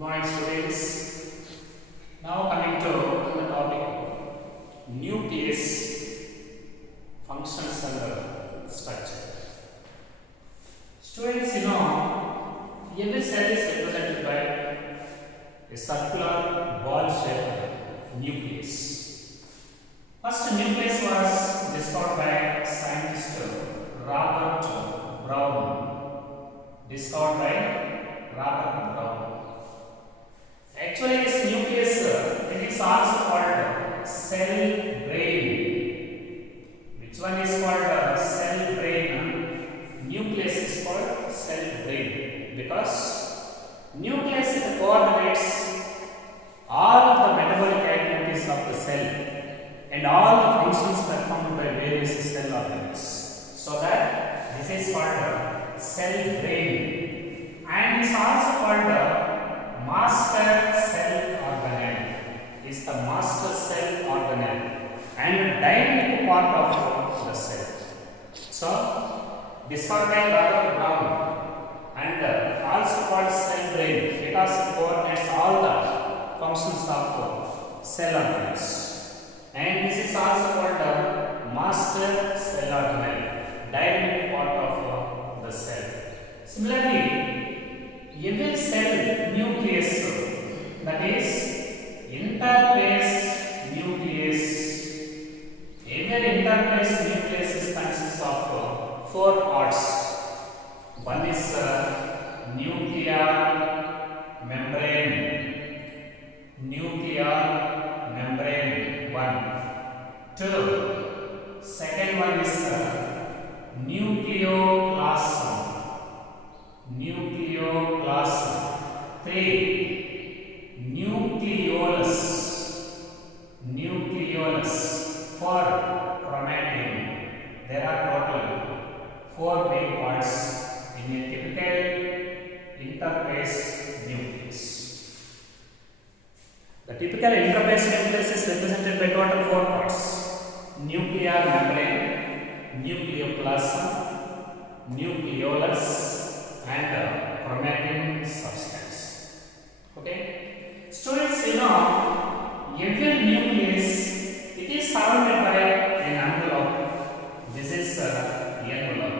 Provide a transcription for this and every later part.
morning, students. Now coming to the topic nucleus functions and structure. Students, every cell is represented by a circular ball-shaped nucleus. First nucleus was discovered by scientist Robert Brown. Discovered by Robert Brown. Actually, this nucleus it is also called cell brain. Which one is called cell brain? Nucleus is called cell brain because nucleus coordinates all the metabolic activities of the cell and all the functions performed by various cell organs. So that this is called cell brain, and is also called master cell organelle. Is the master cell organelle and dynamic part of the cell. So discovered by Robert Brown and also called cell brain because it coordinates all the functions of cell organs. And this is also called master cell organelle, dynamic part of the cell. Similarly, every cell nucleus, that is interphase nucleus, every interphase nucleus consists of four parts. One is nuclear membrane, one. Two, second one is nucleoplasm. Three, nucleolus. Four, chromatin. There are total four main parts in a typical interphase nucleus. The typical interphase nucleus is represented by total four parts: nuclear membrane, nucleoplasm, nucleolus, and chromatin substance. Okay, students, every nucleus it is surrounded by an envelope. This is the envelope.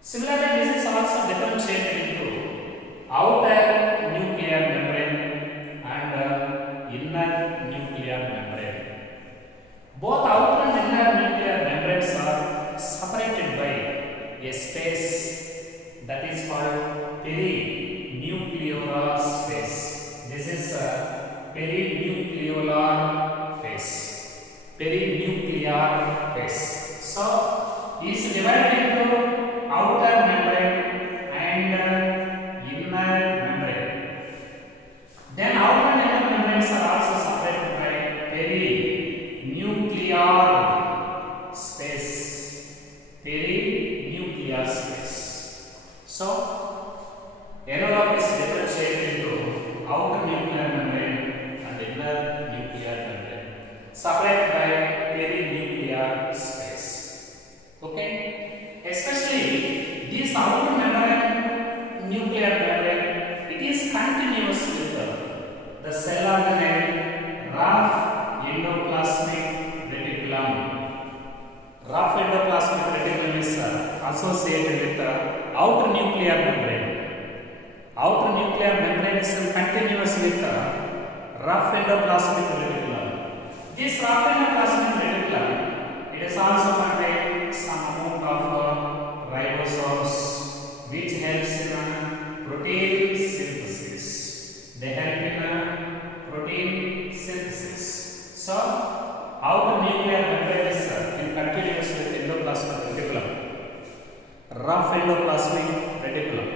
Similarly, this is also differentiated into outer nuclear membrane and inner nuclear membrane. Both outer and inner nuclear membranes are separated by a space that is called perinuclear space. This is perinuclear phase. So, is divided into outer membrane and inner membrane. Then outer and inner membranes are also separated by perinuclear space. So, envelope is differentiated into outer nuclear membrane and inner nuclear membrane, separated by perinuclear space. Okay, especially this outer membrane, nuclear membrane, it is continuous with the cell organelle rough endoplasmic reticulum. Rough endoplasmic reticulum is associated with the outer nuclear membrane. Outer nuclear membrane is continuous with the rough endoplasmic reticulum. This rough endoplasmic reticulum, it is also contained some amount of ribosomes which helps in protein synthesis. They help in protein synthesis. So, outer nuclear membrane is continuous with endoplasmic reticulum, rough endoplasmic reticulum.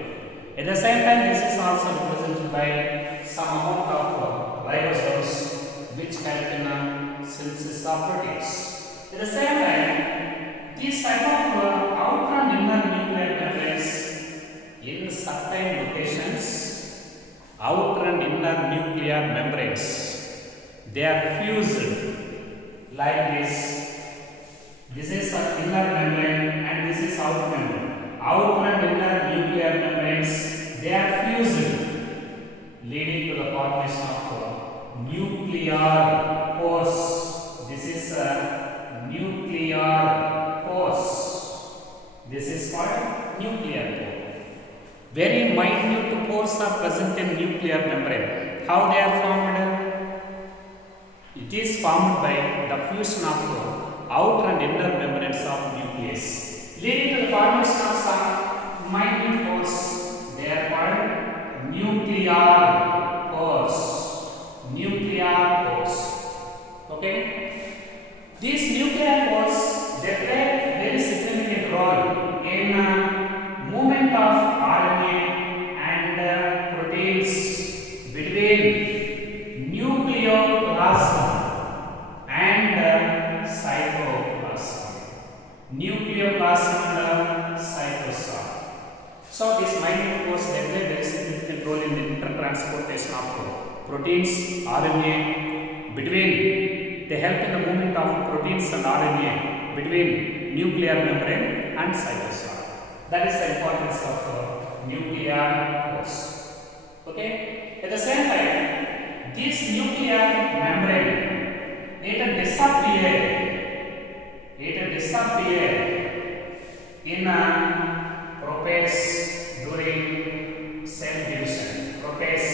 At the same time, this is also represented by some amount of ribosomes which help in synthesis of proteins. At the same time, these type of outer and inner nuclear membranes in certain locations, outer and inner nuclear membranes, they are fused like this. This is inner membrane and this is outer membrane. Outer and inner nuclear membranes, they are fused pores are present in nuclear membrane. How they are formed? It is formed by the fusion of outer and inner membranes of nucleus, leading to the formation of some minute pores. They are called nuclear pores. Nuclear pores. Okay. These nuclear pores, they play a very significant role in movement of RNA and proteins between nucleoplasm and cytoplasm. Nucleoplasm and cytoplasm. So these minute pores, they play a very significant role in the intertransportation of proteins, RNA between. They help in the movement of proteins and RNA between nuclear membrane and cytoplasm. That is the importance of nuclear pores. Okay. At the same time, this nuclear membrane, it disappear in prophase during cell division. Prophase.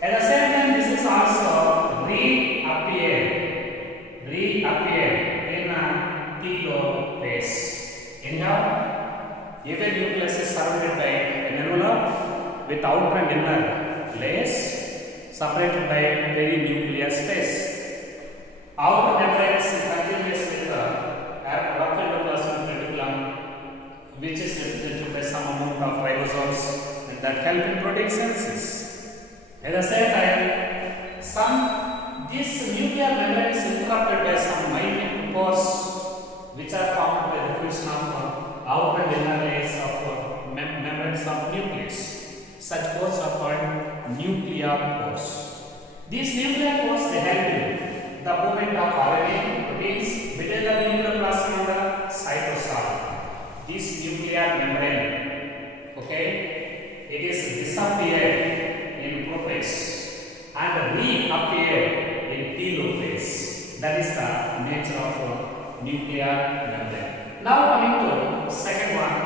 At the same time, this is also reappear in telophase. Anyhow, every nucleus is surrounded by an envelope with outer and inner layers separated by perinuclear space. Outer membrane is continuous with rough endoplasmic reticulum, which is represented by some amount of ribosomes and that help in protein synthesis. At the same time, this nuclear membrane is interrupted by some minute pores which are formed by the fusion of outer and inner layers of membranes of nucleus. Such pores are called nuclear pores. These nuclear pores, they help in the movement of RNA proteins between the nucleoplasm and the cytosol. This nuclear membrane, okay, it is disappeared in prophase and reappear in telophase. That is the nature of nuclear membrane. Now coming to second one,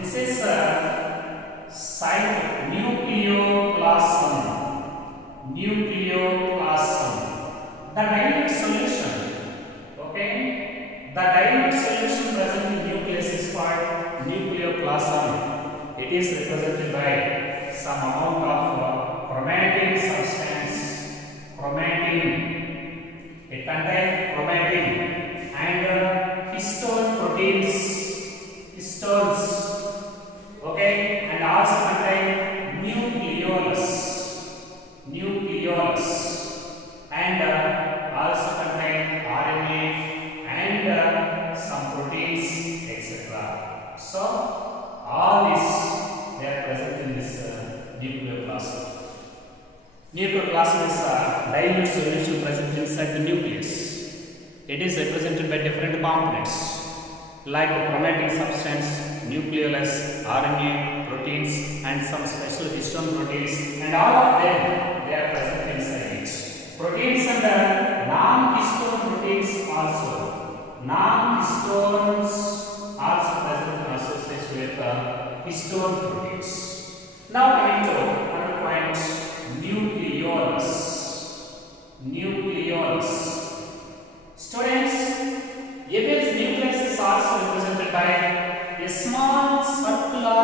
this is nucleoplasm. Nucleoplasm. The dilute solution. Okay, the dilute solution present in nucleus is called nucleoplasm. It is represented by some amount of chromatin substance. Chromatin. It contains chromatin and histone proteins, histones, okay, and also contain nucleolus, and also contain RNA and some proteins, etc. So all this, they are present in this nucleoplasm. Nucleoplasm is a dilute solution present inside the nucleus. It is represented by different components like chromatin substance, nucleolus, RNA, proteins, and some special histone proteins, and all of them, they are present inside it. Proteins and non-histone proteins also. Non-histones also present in association with histone proteins. Now coming to another point, nucleolus. Students, Abel's nucleus is also represented by a small circular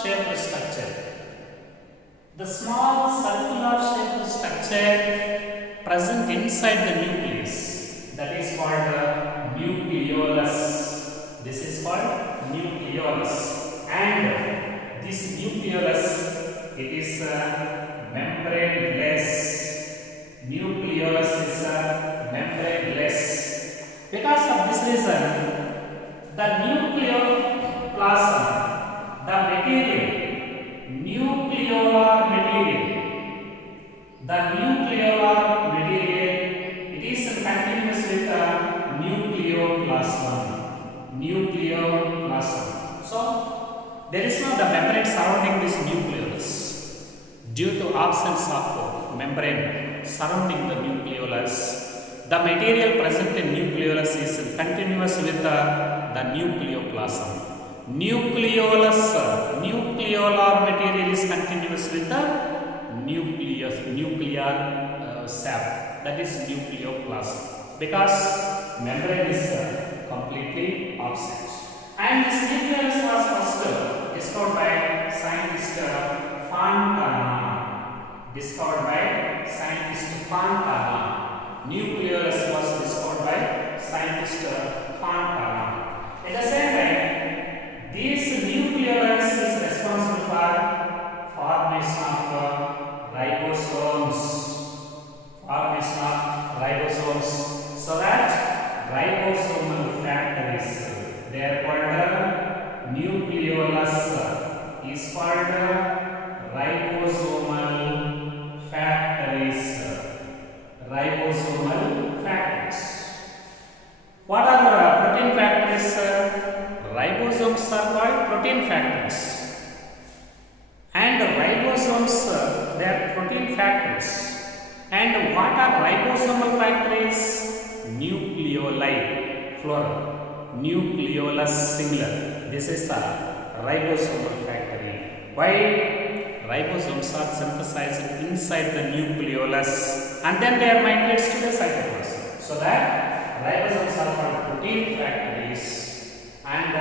shaped structure. The small circular shaped structure present inside the nucleus, that is called nucleolus. This is called nucleolus, and this nucleolus, it is membraneless. Nucleolus is membraneless. Because of this reason, the nucleoplasm, the nucleolar material, it is continuous with the nucleoplasm. So there is no the membrane surrounding this nucleolus. Due to absence of membrane surrounding the nucleolus, the material present in nucleolus is continuous with the nucleoplasm. nucleolus. Nucleolar material is continuous with the nuclear sap, that is nucleoplasm, because membrane is completely absent. And this nucleus was first discovered by scientist Fontana. Discovered by scientist Fontana. Nucleus was discovered by scientist Fontana. At the same time, this nucleus is responsible for formation of ribosomes. Formation of ribosomes. So that ribosomal factories, they are called nucleolus is called ribosomal factories. Ribosomal factories. What are the protein factories? Ribosomes are called protein factories. And ribosomes, they are protein factories. And what are ribosomal factories? Nucleoli, plural. Nucleolus, singular. This is a ribosomal factory. Why? Ribosomes are synthesized inside the nucleolus and then they are migrated to the cytoplasm. So that ribosomes are called protein factories and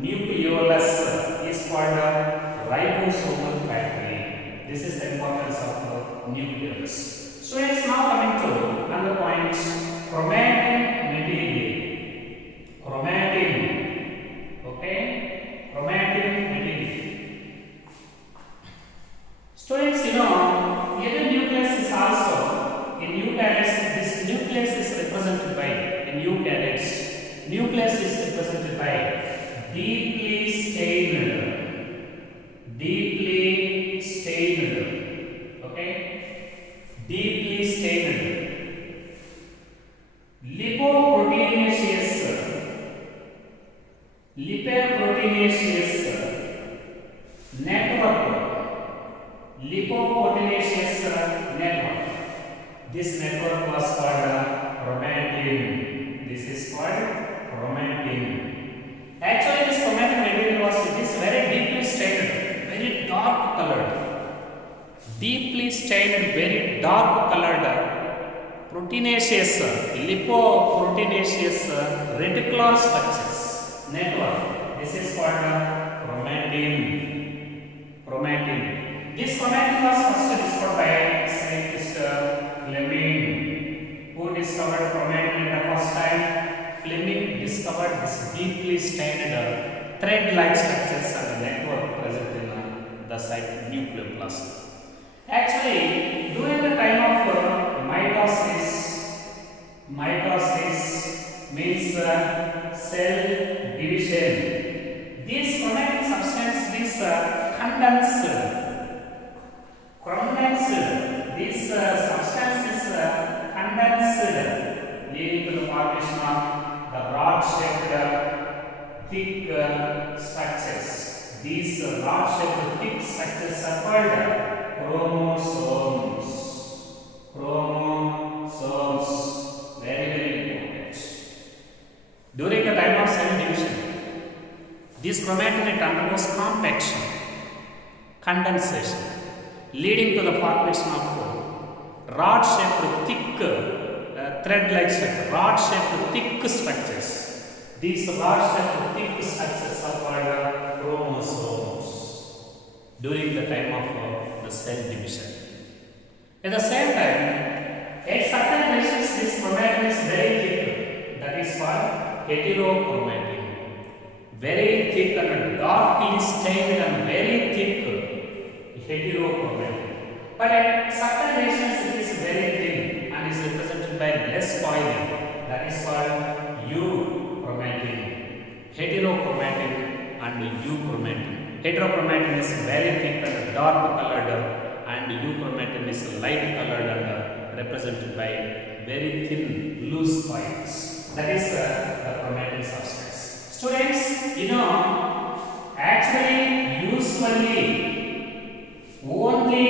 nucleolus is called ribosomal factory. This is the importance of nucleolus. So it's now coming to another point, chromatin material. Chromatin, okay? Chromatin material. Students, every nucleus is also, in eukaryotes, this nucleus is represented by, in eukaryotes, nucleus is represented by deeply stained, okay, deeply stained, lipoproteinaceous network. Lipoproteinaceous network. This network was called chromatin. This is called chromatin. Actually, this chromatin material was very deeply stained, very dark colored. Deeply stained, very dark colored proteinaceous, lipoproteinaceous reticular structures network. This is called chromatin. Chromatin. This chromatin was first discovered by scientist Fleming. Who discovered chromatin at the first time? Fleming discovered this deeply stained thread-like structures and the network present in the nucleoplasm. Actually, during the time of mitosis means cell division. This chromatin substance is condensed. This substance is condensed, leading to the formation of the rod-shaped thick structures. These rod-shaped thick structures are called chromosomes. Chromosomes, very important. During the time of cell division, this chromatin undergoes compaction, condensation, leading to the formation of rod-shaped thick thread-like structure, rod-shaped thick structures. These rod-shaped thick structures are called chromosomes during the time of the cell division. At the same time, at certain places this chromatin is very thick, that is called heterochromatin. Very thick and darkly stained and very thick heterochromatin. But at certain regions it is very thin and is represented by less coiling, that is called euchromatin. Heterochromatin and euchromatin. Heterochromatin is very thick and dark colored and euchromatin is light colored and represented by very thin loose coils. That is the chromatin substance. Students, actually usually only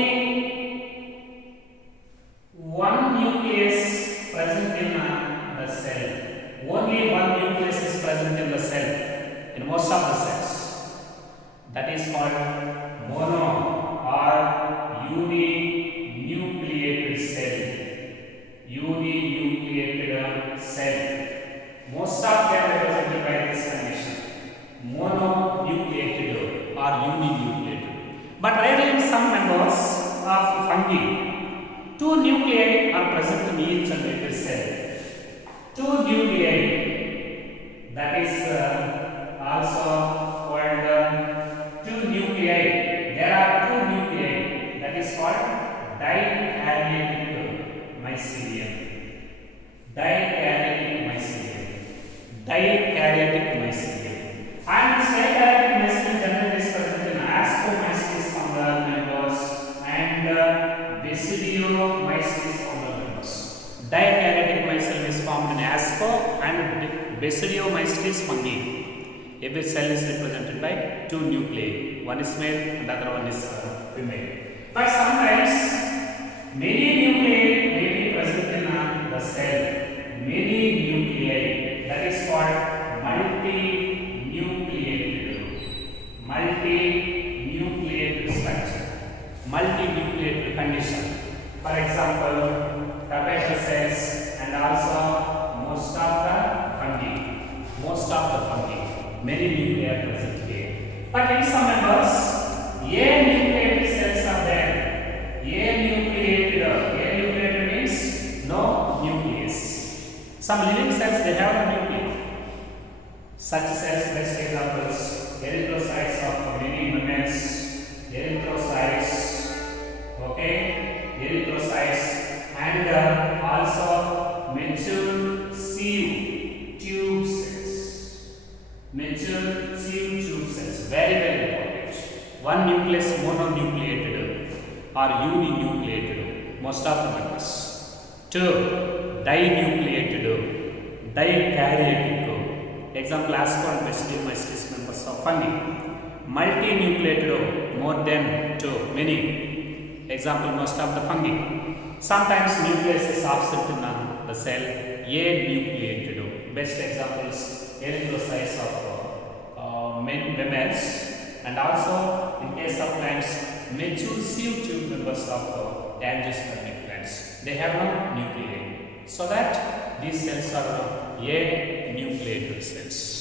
one nucleus present in the cell. Only one nucleus is present in the cell. In most of Two nuclei are present in each and every cell. Two nuclei, that is also called two nuclei. There are two nuclei, that is called dikaryotic mycelium. Dikaryotic mycelium. Dikaryotic mycelium. And this dikaryotic mycelium generally is present in ascomycetes fungal members and basidiomycetes fungal members. Dikaryotic mycelium is formed in asco and basidiomycetes fungi. Every cell is represented by two nuclei. One is male and the other one is female. But sometimes many nuclei may be present in the cell. Many nuclei, that is called multi-nucleated structure, multi-nucleated condition. For example, tapetum cells and also most of the fungi. Many nuclei are present here. But in some members, anucleated cells are there. Anucleated means no nucleus. Some living cells, they have a nucleus. Such cells, best examples, erythrocytes of many mammals, erythrocytes, and also mature sieve tube cells. Very, very important. One nucleus mononucleated or uninucleated, most of the members. Two, dinucleated, dikaryotic. Example, asco and basidiomycetes members of fungi. Multinucleated, more than two, many. Example, most of the fungi. Sometimes nucleus is absent in the cell. Anucleated. Best examples, erythrocytes of mammals, and also in case of plants, mature sieve tube members of angiospermic plants. They have no nuclei, so that these cells are anucleated cells.